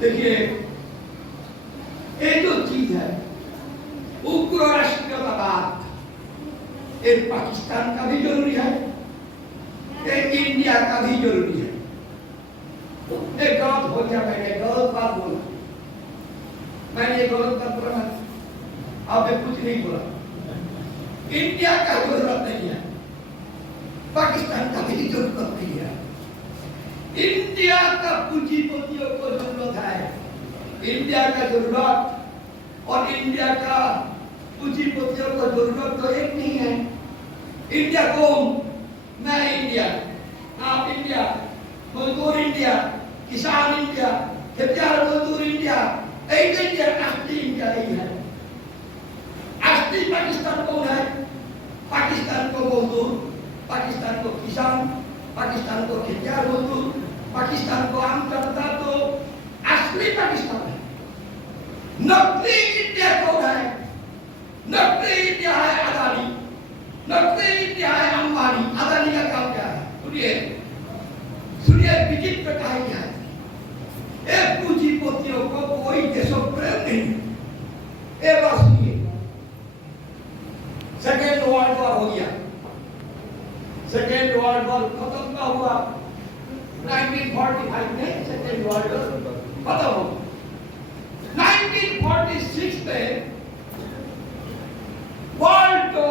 देखिए एक जो चीज है उग्र राष्ट्रवाद, एक पाकिस्तान का भी जरूरी है, एक इंडिया का भी जरूरी है। एक गलत हो गया, मैंने गलत बात बोला, मैंने गलत बात बोला, आपने कुछ नहीं बोला। इंडिया का जरूरत नहीं है, पाकिस्तान का भी जरूरत नहीं है। इंडिया का पूंजीपतियों को जरूरत है, इंडिया का जरूरत और इंडिया का पूंजीपतियों को जरूरत तो एक नहीं है। इंडिया कौन? मैं इंडिया, आप इंडिया, मजदूर इंडिया, किसान इंडिया, खेतिहर मजदूर इंडिया, एक इंडिया, असली इंडिया नहीं है। असली पाकिस्तान कौन है? पाकिस्तान को मजदूर, पाकिस्तान को किसान, पाकिस्तान को खेतिहर मजदूर, पाकिस्तान को आम जनता, तो असली पाकिस्तान है। नकली इंडिया कौन है? नकली इंडिया है अदानी, नकली इंडिया है अंबानी। अदानी का काम क्या है? सुनिए सुनिए, विचित्र कहानी है। एक पूंजीपतियों को कोई देशप्रेम नहीं। एक बात सुनिए, सेकेंड वर्ल्ड वॉर हो गया, सेकेंड वर्ल्ड वॉर खत्म का हुआ 1945 में, सेकेंड वर्ल्ड वॉर खत्म हो गया। 1946 में वर्ल्ड जो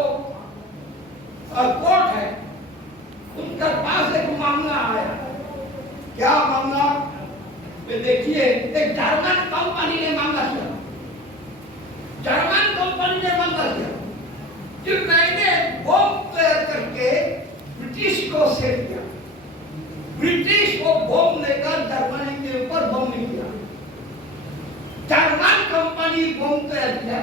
कोर्ट है उनका पास एक मामला आया। क्या मामला? देखिए, एक जर्मन कंपनी ने मामला किया, जर्मन कंपनी ने मामला किया कि मैंने बम तैयार करके ब्रिटिश को सेल किया। ब्रिटिश को बम लेकर जर्मनी के ऊपर बम नहीं किया, जर्मन कंपनी बम तैयार किया,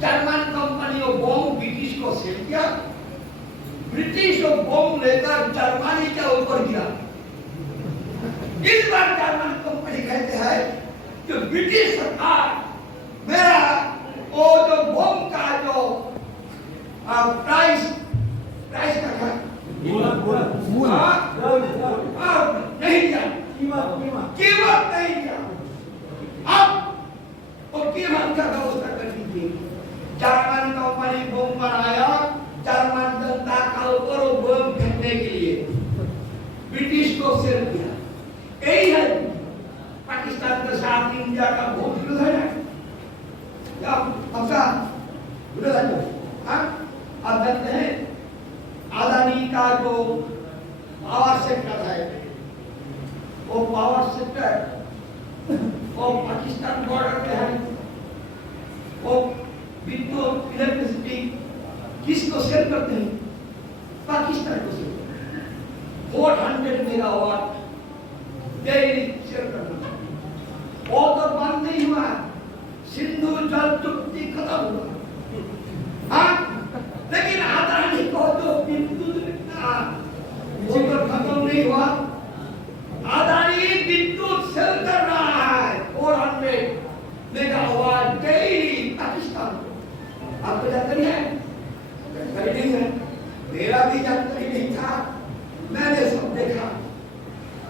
जर्मन कंपनी को बम ब्रिटिश को सेल किया, ब्रिटिश को बम लेकर जर्मनी के ऊपर गिरा। इस बार जर्मन कंपनी कहते हैं कि ब्रिटिश सरकार मेरा वो जो बम का जो प्राइस का क्या नहीं दिया, कीमत नहीं दिया। अब वो कीमत का व्यवस्था कर दीजिए। जर्मन कंपनी बम बनाया, जर्मन जनता का ऊपर वो बम फेंकने के लिए ब्रिटिश को सेल किया। यही है पाकिस्तान के साथ इंडिया का बहुत विरोध है। आपका विरोध है। आप जानते हैं अदानी का जो पावर सेक्टर है, वो पावर सेक्टर वो पाकिस्तान बॉर्डर पे है। वो विद्युत इलेक्ट्रिसिटी किसको सेल करते हैं? पाकिस्तान को सेल करते हैं। 400 मेगावाट डेली सेल करना। वो तो बंद नहीं हुआ, सिंधु जल चुक्ति खत्म हुआ। लेकिन अदानी को जो विद्युत वो तो खत्म नहीं हुआ। अदानी विद्युत सेल कर रहा है 400 मेगावाट डेली पाकिस्तान को। आपको जानकारी है? जानकारी नहीं है, मेरा भी जानकारी नहीं था, मैंने सब देखा।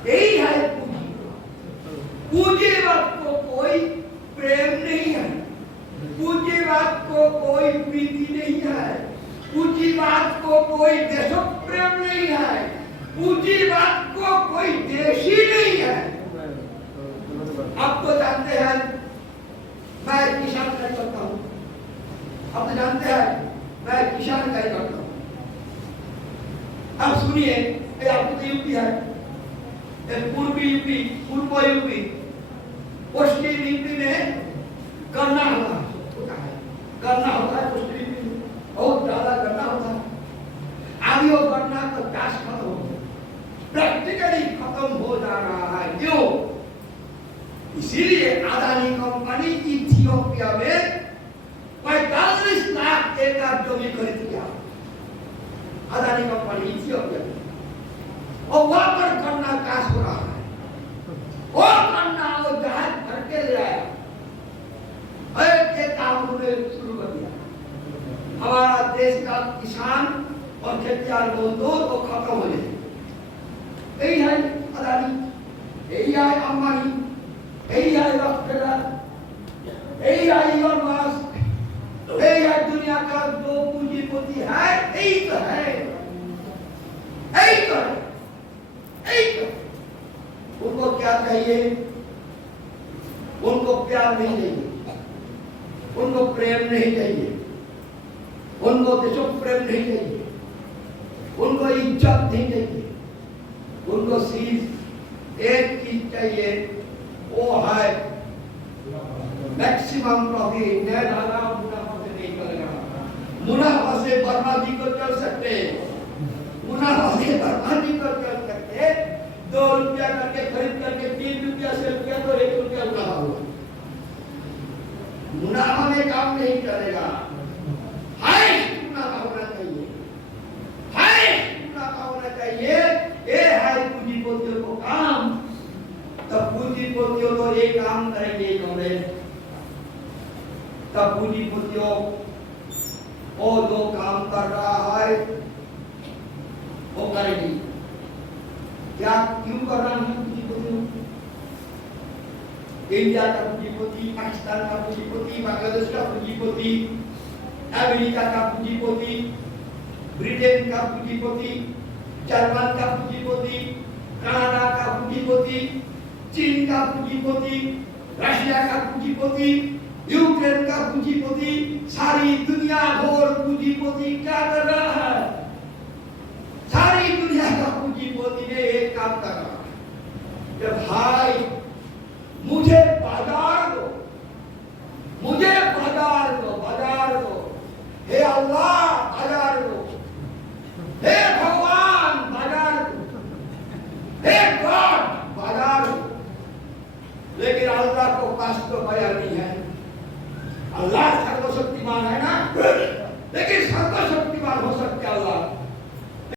यही है पूंजीवाद को कोई प्रेम नहीं है, पूंजीवाद को कोई प्रीति नहीं है, पूंजीवाद को कोई देशप्रेम नहीं है, पूंजीवाद को कोई देश ही नहीं है। आप तो जानते हैं मैं किसान कार्य करता हूँ, आप तो जानते हैं मैं किसान कार्य करता हूँ। अब सुनिए, आपको तो यूपी है, पूर्वी यूपी, पूर्व यूपी, पश्चिम यूपी में गन्ना होता है, गन्ना होता है पश्चिम यूपी में, बहुत ज्यादा गन्ना होता है। अभी वो गन्ना का चाष खत्म हो गया, प्रैक्टिकली खत्म हो जा रहा है। क्यों? इसीलिए अदानी कंपनी इथियोपिया में 45 लाख एकड़ जमीन खरीद किया। अदानी कंपनी इथियोपिया में, और वहां पर गन्ना चाष हो रहा है। वो गन्ना वो जहाज भर के ले आया, एक काम उन्होंने शुरू कर दिया। हमारा देश का किसान और खेतिहर मजदूर को खत्म हो जाए। यही है अदानी, यही है अंबानी, चाहिए? उनको प्यार नहीं चाहिए, उनको प्रेम नहीं चाहिए, उनको देशों प्रेम नहीं चाहिए, उनको इज्जत नहीं चाहिए, उनको सिर्फ एक चीज चाहिए, वो है मैक्सिमम प्रॉफिट। मुनाफा से नहीं चलेगा, मुनाफा से बर्बादी को चल सकते, मुनाफा से बर्बादी को चल सकते। 2 रुपया करके खरीद करके 3 रुपया सेल किया तो 1 रुपया मुनाफा हुआ। मुनाफा में काम नहीं चलेगा, हाईएस्ट मुनाफा होना चाहिए, हाईएस्ट मुनाफा होना चाहिए। ये है पूंजीपतियों को काम। तब पूंजीपतियों तो ये काम करेंगे इन्होंने, तब पूंजीपतियों वो जो काम कर रहा है वो करेंगे। क्या क्यों कर रहा है पूंजीपतियों? इंडिया का पूंजीपति, पाकिस्तान का पूंजीपति, बांग्लादेश का पूंजीपति, अमेरिका का पूंजीपति, ब्रिटेन का पूंजीपति, जर्मन का पूंजीपति, कनाडा का पूंजीपति, चीन का पूंजीपति, रशिया का पूंजीपति, यूक्रेन का पूंजीपति, सारी दुनिया भर पूंजीपति क्या कर रहा है? सारी दुनिया का पूंजीपति ने एक काम कर रहा है कि भाई मुझे बाजार दो, मुझे बाजार दो, बाजार दो। हे अल्लाह बाजार दो, हे भगवान बाजार दो, हे गॉड बाजार दो। लेकिन अल्लाह को पास तो बयान नहीं है। अल्लाह सर्वशक्तिमान है ना।